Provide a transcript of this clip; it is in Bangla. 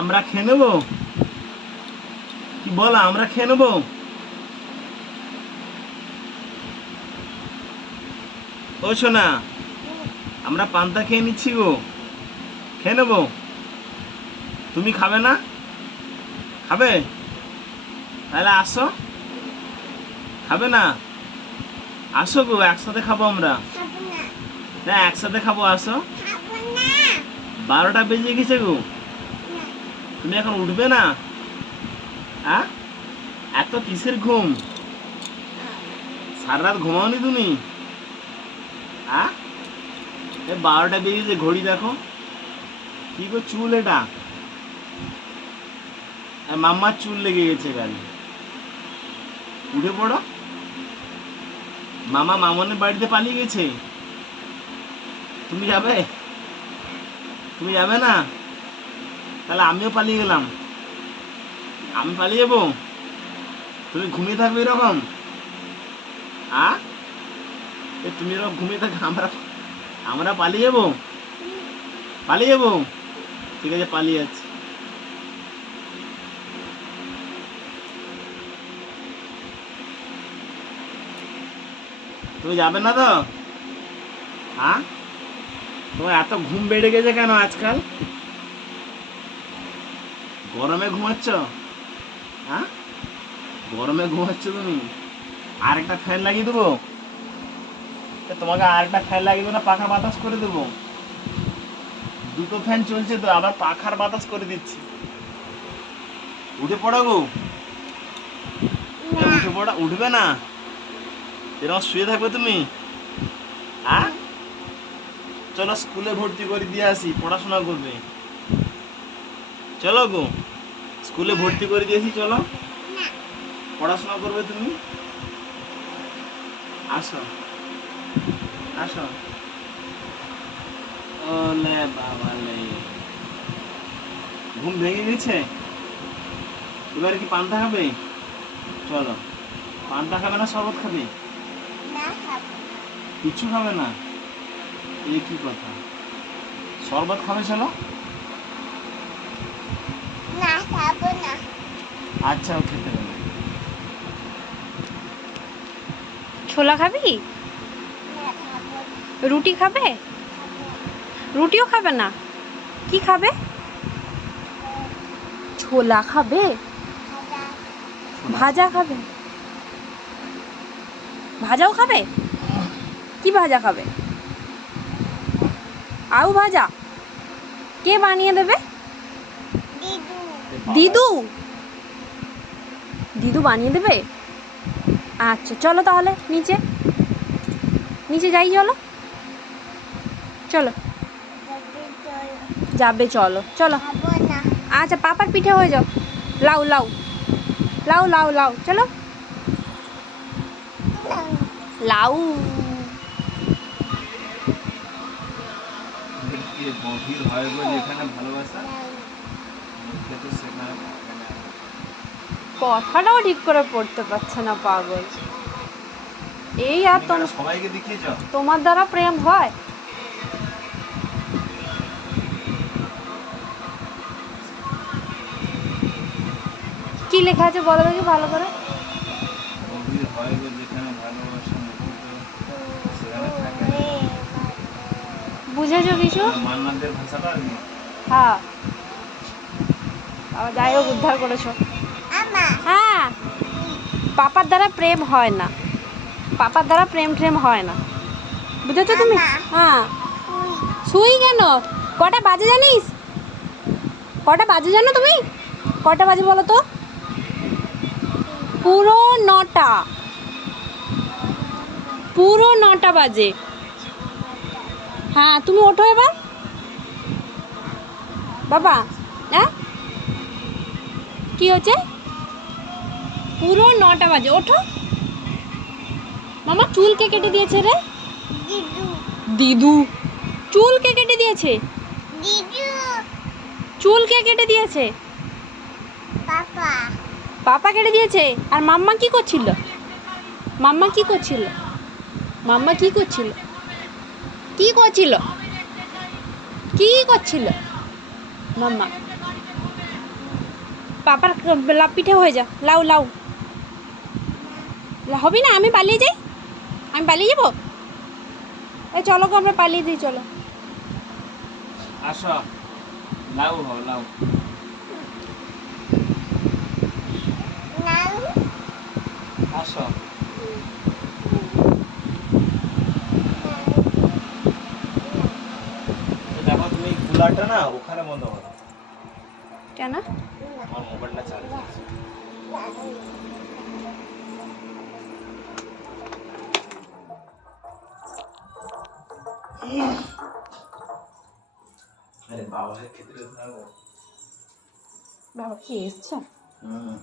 আমরা খেয়ে নেবো, কি বলো, আমরা খেয়ে নেবো? ও সোনা, আমরা পান্তা খেয়ে নিচ্ছি গো, খেয়ে নেবো। তুমি খাবে না? খাবে? তাহলে আসো। খাবে না? আসো গো, একসাথে খাবো আমরা। না, একসাথে খাবো, আসো। 12টা বেজে গেছে গো, তুমি এখন উঠবে না? হ্যাঁ, এত কিসের ঘুম? সারা রাত ঘুমাওনি তুমি? হ্যাঁ, 12টা বেজেছে, ঘড়ি দেখো। কি গো চুল এটা? মাম্মার চুল লেগে গেছে গাড়ি। উঠে পড়ো। মামা মামনের বাড়িতে পালিয়ে গেছে। তুমি যাবে? তুমি যাবে না? তাহলে আমিও পালিয়ে গেলাম। আমি পালিয়ে যাবো? তুমি ঘুমিয়ে থাকবে এরকম? তুমি এরকম ঘুমিয়ে থাকবে, আমরা আমরা পালিয়ে যাবো? পালিয়ে যাবো? ঠিক আছে, পালিয়ে যাচ্ছি। তুমি যাবে না তো? তোমার এত ঘুম বেড়ে গেছে কেন আজকাল? গরমে ঘুমাচ্ছ? গরমে ঘুমাচ্ছ তুমি? আরেকটা ফ্যান লাগিয়ে দেবো? তোমাকে আরেকটা ফ্যান লাগিয়ে দেবো না, পাখা বাতাস করে দেবো? দুটো ফ্যান চলছে তো, আবার পাখার বাতাস করে দিচ্ছি। উঠে পড়ো গো। উঠে পড়া, উঠবে না? এরকম শুয়ে থাকবে তুমি? চলো স্কুলে ভর্তি করে দিয়ে আসি, পড়াশোনা করবে। চলো গো, স্কুলে ভর্তি করে দিয়েছি, চলো পড়াশোনা করবে তুমি। আসো, আসো। ওলে বাবা লে, ঘুম ভেঙে গেছে? এবারে কি পান্তা খাবে? চলো, পান্তা খাবে না শরবত খাবে? কিছু খাবে না? এই কি কথা, শরবত খাবে? চলো। আচ্ছা, ও খেতে হবে। ছোলা খাবি? রুটি খাবে? রুটিও খাবে না? কি খাবে? ছোলা খাবে? ভাজা খাবে? ভাজাও খাবে? কি ভাজা খাবে? আউ ভাজা? কে বানিয়ে দেবে? দিদু? দিদু বানিয়ে দেবে? আচ্ছা, চলো তাহলে নিচে নিচে যাই, চলো চলো। যাবে? চলো চলো। আচ্ছা, পাপার পিঠে হয়ে যাও। লাউ লাউ লাউ লাউ লাউ, চলো। লাউ। গভীর হয় গো যেখানে ভালোবাসা, কথাটাও ঠিক করে পড়তে পারছে না, পাগল। এই আর সবাইকে দেখিয়েছ? তোমার দ্বারা প্রেম হয়? কি লেখা আছে বলো দেখি ভালো করে। গভীর হয় গো যেখানে ভালোবাসা, সেখানে থাকে। বুঝেছো কিছু? মান্নাদের ভাষাটা আর কি? হ্যাঁ, যাই হোক, উদ্ধার করেছো। হ্যাঁ, পাপার দ্বারা প্রেম হয় না, পাপার দ্বারা প্রেম ট্রেম হয় না, বুঝেছো তুমি? হ্যাঁ। শুই কেন? কটা বাজে জানিস? কটা বাজে জানো তুমি? কটা বাজে বলো তো? পুরো 9টা, পুরো 9টা বাজে। হ্যাঁ, তুমি ওঠো এবার বাবা। হ্যাঁ, কি হচ্ছে? পুরো 9টা বাজে, ওঠো। মামা চুল কে কেটে দিয়েছে রে? দিদু? চুল কে কেটে দিয়েছে? চুল কে কেটে দিয়েছে? পাপা কেটে দিয়েছে। আর মাম্মা কি করছিল? মাম্মা কি করছিল? মাম্মা কি করছিল? কি করছিল? কি করছিল মাম্মা? পাপার পিঠে হয়ে যা, লাউ লাউ। হবি না, আমি পালিয়ে যাই, আমি পালিয়ে যাবো। এই চলো গো, আমরা পালিয়ে দিই, চলো। আসো, লাউ হও, লাউ। আসো। দেখো তুমি কুলারটা না ওখানে বন্ধ করো। কেন? আমার মোবাইলটা চার্জ আছে। আরে বাবা খেতে দেবো। বাবা কি এসছে? হুম।